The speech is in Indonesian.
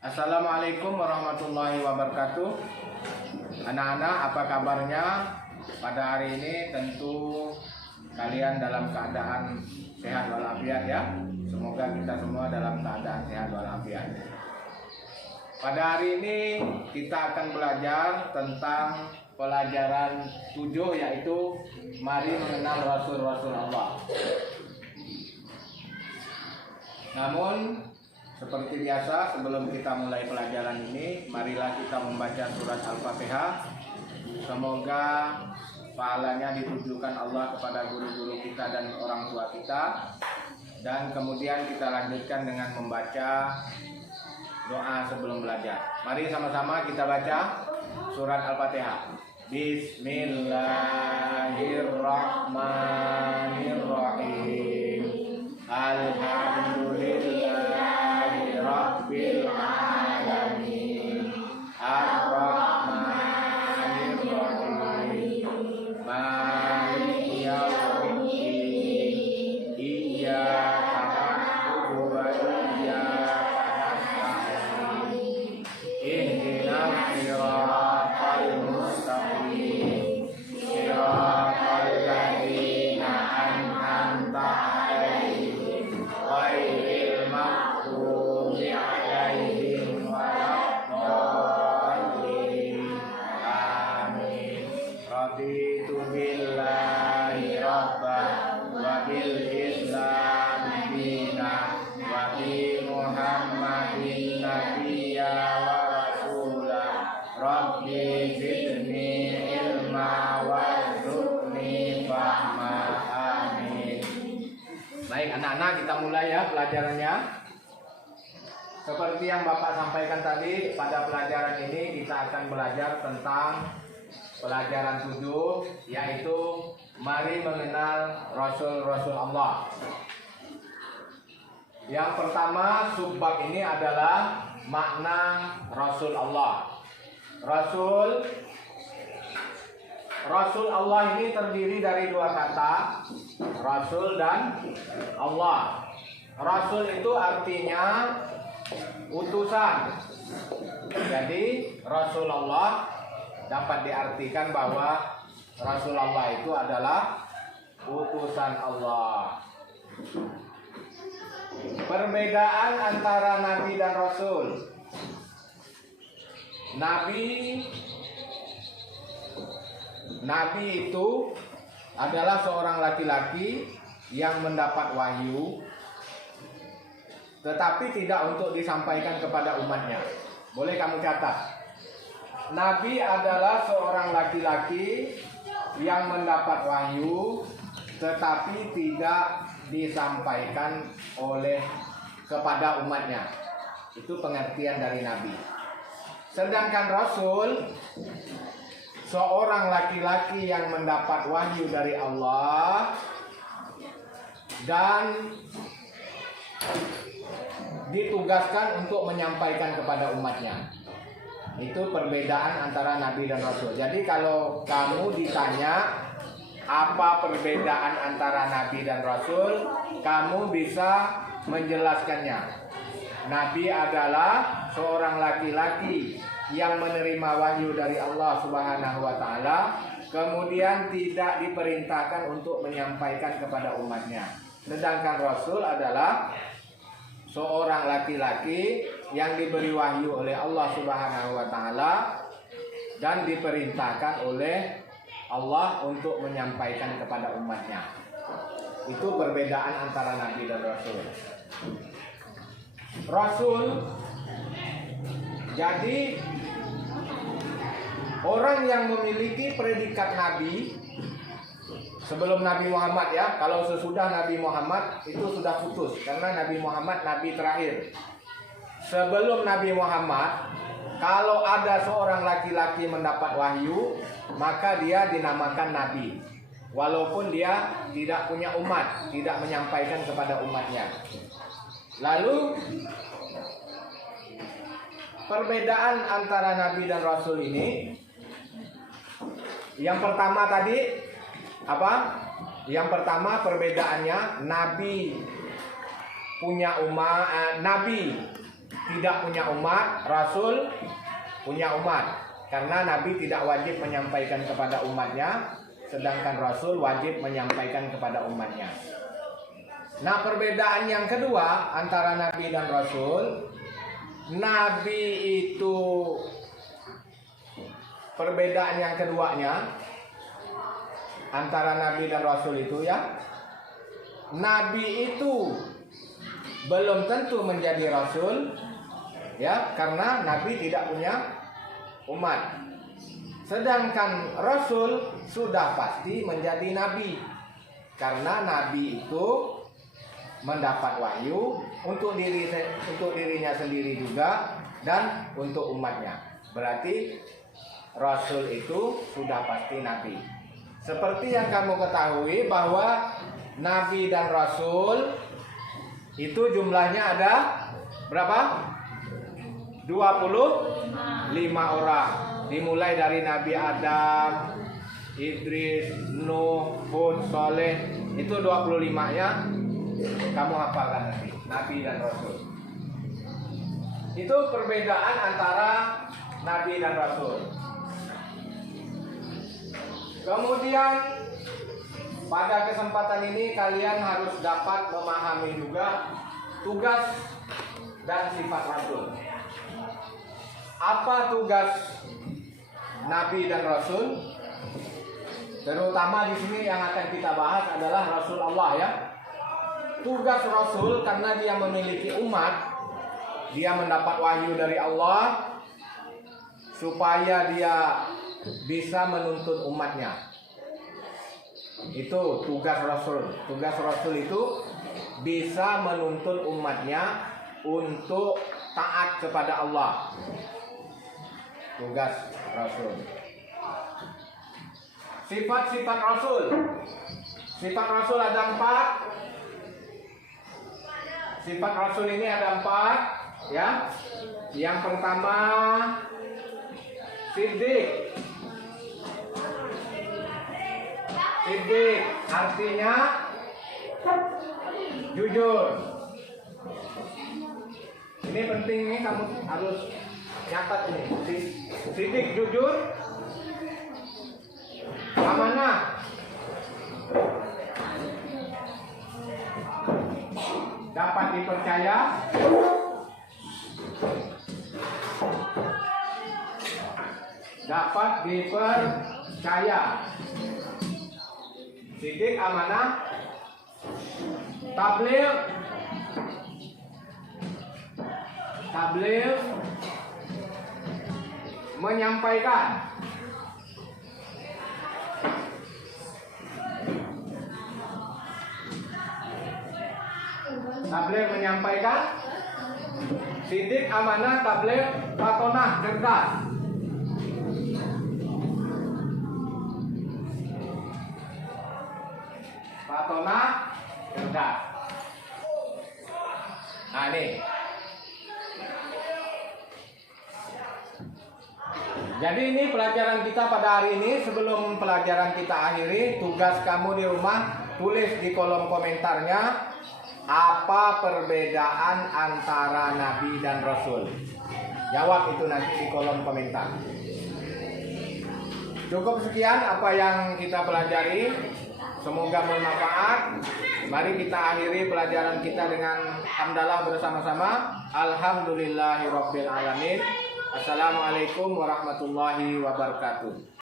Assalamualaikum warahmatullahi wabarakatuh. Anak-anak, apa kabarnya? Pada hari ini tentu kalian dalam keadaan sehat walafiat ya. Semoga kita semua dalam keadaan sehat walafiat. Pada hari ini kita akan belajar tentang pelajaran 7, yaitu mari mengenal Rasul-Rasul Allah. Namun seperti biasa, sebelum kita mulai pelajaran ini, marilah kita membaca surat Al-Fatihah. Semoga pahalanya ditujukan Allah kepada guru-guru kita dan orang tua kita. Dan kemudian kita lanjutkan dengan membaca doa sebelum belajar. Mari sama-sama kita baca surat Al-Fatihah. Bismillahirrahmanirrahim. Alhamdulillahi Rabbil alamin. Ar-Rahmanir Rahim. Maliki yaumiddin. Iyyaka na'budu wa iyyaka nasta'in. Ihdinas siratal mustaqim. Siratal ladzina an'amta 'alaihim ghairil maghdubi 'alaihim waladdallin. Amin. Raditu billahi rabban wa bil islam dinan wa bi Muhammadin nabiyya wa rasulah. Rabbi zidni ilma warzuqni fahma. Amin. Baik anak-anak, kita mulai ya pelajarannya. Seperti yang Bapak sampaikan tadi, pada pelajaran ini kita akan belajar tentang pelajaran 7, yaitu mari mengenal Rasul-Rasul Allah. Yang pertama, subbab ini adalah makna Rasul Allah. Rasul Allah ini terdiri dari dua kata, Rasul dan Allah. Rasul itu artinya utusan. Jadi Rasulullah dapat diartikan bahwa Rasulullah itu adalah utusan Allah. Perbedaan antara Nabi dan Rasul. Nabi itu adalah seorang laki-laki yang mendapat wahyu, tetapi tidak untuk disampaikan kepada umatnya. Boleh kamu catat. Nabi adalah seorang laki-laki yang mendapat wahyu, tetapi tidak disampaikan kepada umatnya. Itu pengertian dari Nabi. Sedangkan Rasul, seorang laki-laki yang mendapat wahyu dari Allah dan ditugaskan untuk menyampaikan kepada umatnya. Itu perbedaan antara Nabi dan Rasul. Jadi kalau kamu ditanya apa perbedaan antara Nabi dan Rasul, kamu bisa menjelaskannya. Nabi adalah seorang laki-laki yang menerima wahyu dari Allah Subhanahu wa taala, kemudian tidak diperintahkan untuk menyampaikan kepada umatnya. Sedangkan Rasul adalah seorang laki-laki yang diberi wahyu oleh Allah Subhanahu wa taala dan diperintahkan oleh Allah untuk menyampaikan kepada umatnya. Itu perbedaan antara Nabi dan Rasul. Rasul jadi orang yang memiliki predikat Nabi sebelum Nabi Muhammad ya. Kalau sesudah Nabi Muhammad itu sudah putus, karena Nabi Muhammad Nabi terakhir. Sebelum Nabi Muhammad, kalau ada seorang laki-laki mendapat wahyu, maka dia dinamakan Nabi, walaupun dia tidak punya umat, tidak menyampaikan kepada umatnya. Lalu perbedaan antara Nabi dan Rasul ini, yang pertama tadi apa? Yang pertama perbedaannya, Nabi punya umat, Nabi tidak punya umat, Rasul punya umat. Karena Nabi tidak wajib menyampaikan kepada umatnya, sedangkan Rasul wajib menyampaikan kepada umatnya. Nah, perbedaan yang kedua antara Nabi dan Rasul, Nabi itu, perbedaan yang keduanya antara Nabi dan Rasul itu ya, Nabi itu belum tentu menjadi Rasul ya, karena Nabi tidak punya umat. Sedangkan Rasul sudah pasti menjadi Nabi, karena Nabi itu mendapat wahyu untuk dirinya sendiri juga dan untuk umatnya. Berarti Rasul itu sudah pasti Nabi. Seperti yang kamu ketahui bahwa Nabi dan Rasul itu jumlahnya ada berapa? 25 orang. Dimulai dari Nabi Adam, Idris, Nuh, Hud, Soleh. Itu 25-nya kamu hafalkan nanti, Nabi dan Rasul. Itu perbedaan antara Nabi dan Rasul. Kemudian pada kesempatan ini kalian harus dapat memahami juga tugas dan sifat Rasul. Apa tugas Nabi dan Rasul? Terutama di sini yang akan kita bahas adalah Rasul Allah ya. Tugas Rasul karena dia memiliki umat, dia mendapat wahyu dari Allah supaya dia bisa menuntun umatnya. Itu tugas Rasul. Tugas Rasul itu bisa menuntun umatnya untuk taat kepada Allah. Tugas Rasul. Sifat-sifat Rasul. Sifat Rasul ada 4. Sifat Rasul ini ada 4, ya. Yang pertama, Siddiq. Siddiq artinya jujur. Ini penting nih, kamu harus nyatat ini. Siddiq jujur, amanah, dapat dipercaya, dapat dipercaya. Siddiq, amanah, tabligh, menyampaikan. Tabligh menyampaikan. Siddiq, amanah, tabligh, fatonah, cerdas. Fatonah, cerdas. Nah ini. Jadi ini pelajaran kita pada hari ini. Sebelum pelajaran kita akhiri, tugas kamu di rumah tulis di kolom komentarnya apa perbedaan antara Nabi dan Rasul. Jawab itu nanti di kolom komentar. Cukup sekian apa yang kita pelajari. Semoga bermanfaat. Mari kita akhiri pelajaran kita dengan hamdalah bersama-sama. Alhamdulillahirabbil alamin. Assalamualaikum warahmatullahi wabarakatuh.